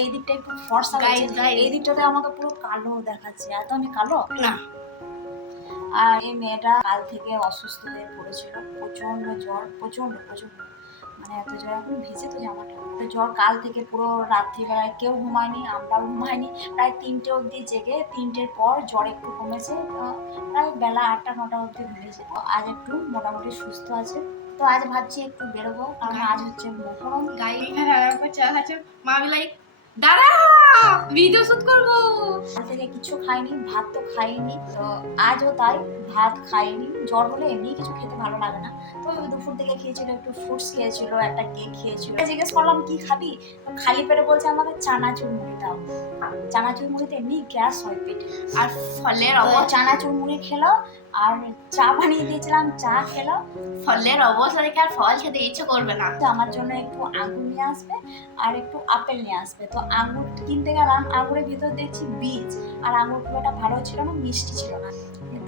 এই দিকটা একটু ফর্সা হচ্ছে, এই দিকটাতে আমাকে পুরো কালো দেখাচ্ছে। এত আমি কালো না। আর এই মেয়েটা কাল থেকে অসুস্থ হয়ে পড়েছিল, প্রচন্ড জ্বর, প্রচন্ড মানে এত জ্বর, এখন ভিজে তো জামাটা, তো জ্বর কাল থেকে পুরো রাত্রিবেলায় কেউ ঘুমায়নি, আমরাও ঘুমায়নি, প্রায় 3টে অবধি জেগে 3টের পর জ্বর একটু কমেছে, প্রায় বেলা 8টা 9টা অবধি ঘুমিয়েছে। আজ একটু মোটামুটি সুস্থ আছে। তো আজ ভাবছি একটু বেরোবো, কারণ আজ হচ্ছে মহরম। গাড়ি এখানে আছে, মা বিলাই দাঁড়া ভিডিও শুট করবো। কাল থেকে কিছু খাইনি, ভাত তো খাইনি, তো আজও তাই ভাত খাইনি। জ্বর হলে এমনি কিছু খেতে ভালো লাগে না, তো দুপুর থেকে খেয়েছিল, একটু ফ্রুটস খেয়েছিল, একটা কেক খেয়েছিল। জিজ্ঞেস করলাম কি খাবি, তো খালি পেটে বলছে আমাকে চানাচুর মুড়ি দাও। চানাচুর মুড়িতে এমনি গ্যাস হয় পেটে, আর ফলের চানাচুর মুড়ি খেলো, আর চা বানিয়ে দিয়েছিলাম, চা খেলো। ফলের অবস্থা দেখে আর ফল খেতে ইচ্ছে করবে না। তো আমার জন্য একটু আঙুর নিয়ে আসবে আর একটু আপেল নিয়ে আসবে। তো আঙুর কিনতে গেলাম, আঙুরের ভিতর দেখছি বীজ, আর আঙুর খুব একটা ভালো ছিল না, মিষ্টি ছিল না।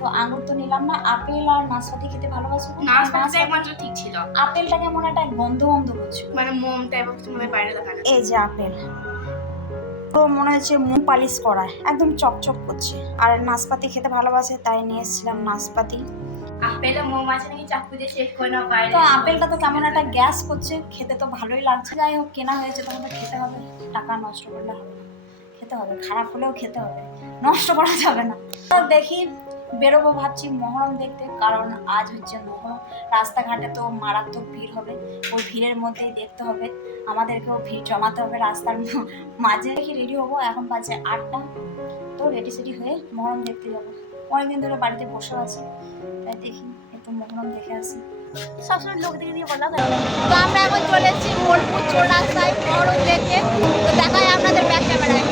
তো আঙুর তো নিলাম না। আপেল আর নাশপাতি খেতে ভালোবাসো? নাশপাতি একমাত্র ঠিক ছিল, আপেলটা কেমন একটা গন্ধ করছিল, মানে মোম টাইপের কিছু মনে বাইরে দেখা যায়। এই যে আপেল পুরো মনে হচ্ছে মুখ পালিশ করা, একদম চকচক করছে। আর নাশপাতি খেতে ভালোবাসে, তাই নিয়ে এসেছিলাম নাশপাতি। আপেলে মোম আছে নাকি চাকু দিয়ে শেক করে না বাইরে। তো আপেলটা তো কেমন একটা গ্যাস করছে, খেতে তো ভালোই লাগছে। যাই হোক, কেনা হয়েছে তখন তো খেতে হবে, টাকা নষ্ট করলে হবে না, খেতে হবে, খারাপ হলেও খেতে হবে, নষ্ট করা যাবে না। তো দেখি বেরোবো ভাবছি মহরম দেখতে, কারণ আজ হচ্ছে মহরম। রাস্তাঘাটে তো মারাত্মক ভিড় হবে, ওই ভিড়ের মধ্যেই দেখতে হবে, আমাদেরকেও ভিড় জমাতে হবে রাস্তার মাঝে। দেখি রেডি হবো, এখন বাজে 8টা, তো রেডি সেডি হয়ে মহরম দেখতে যাবো। অনেকদিন ধরে বাড়িতে বসে আছি, তাই দেখি একটু মহরম দেখে আসি। সবসময় লোক দেখে দিয়ে বলা যায়। তো আমরা এখন চলে এসেছি বোলপুর চৌরাস্তায় মহরম দেখে, তো দেখায় আপনাদের ব্যাক ক্যামেরায়।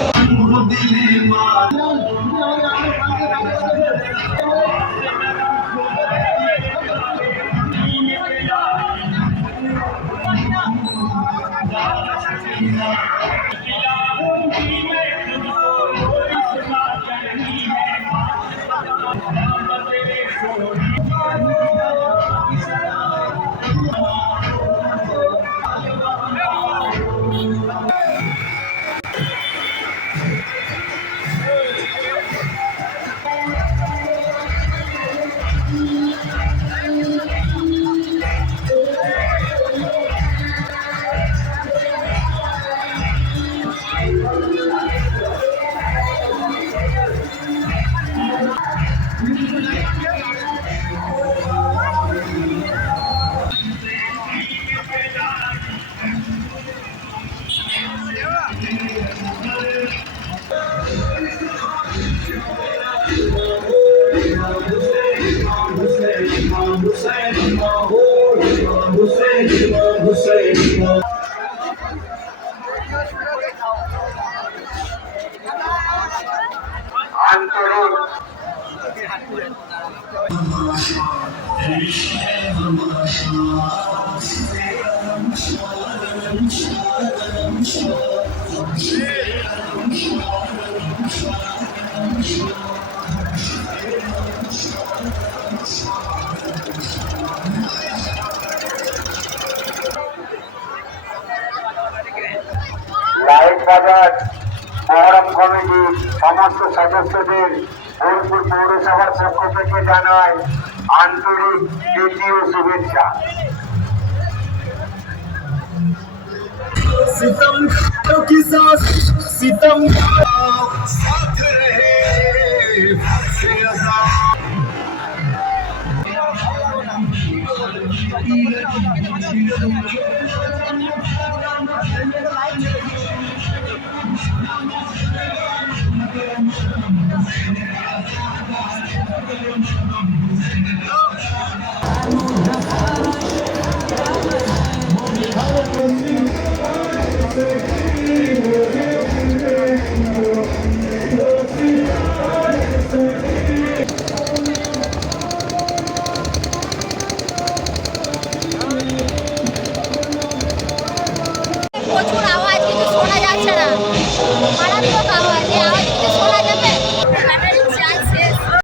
লাইট বাজার মহরম কমিটি সমস্ত সদস্যদের বোলপুর পৌরসভার পক্ষ থেকে জানায় আন্তরিক দ্বিতীয় শুভেচ্ছা। सितम की सांस सितम साथ रहे से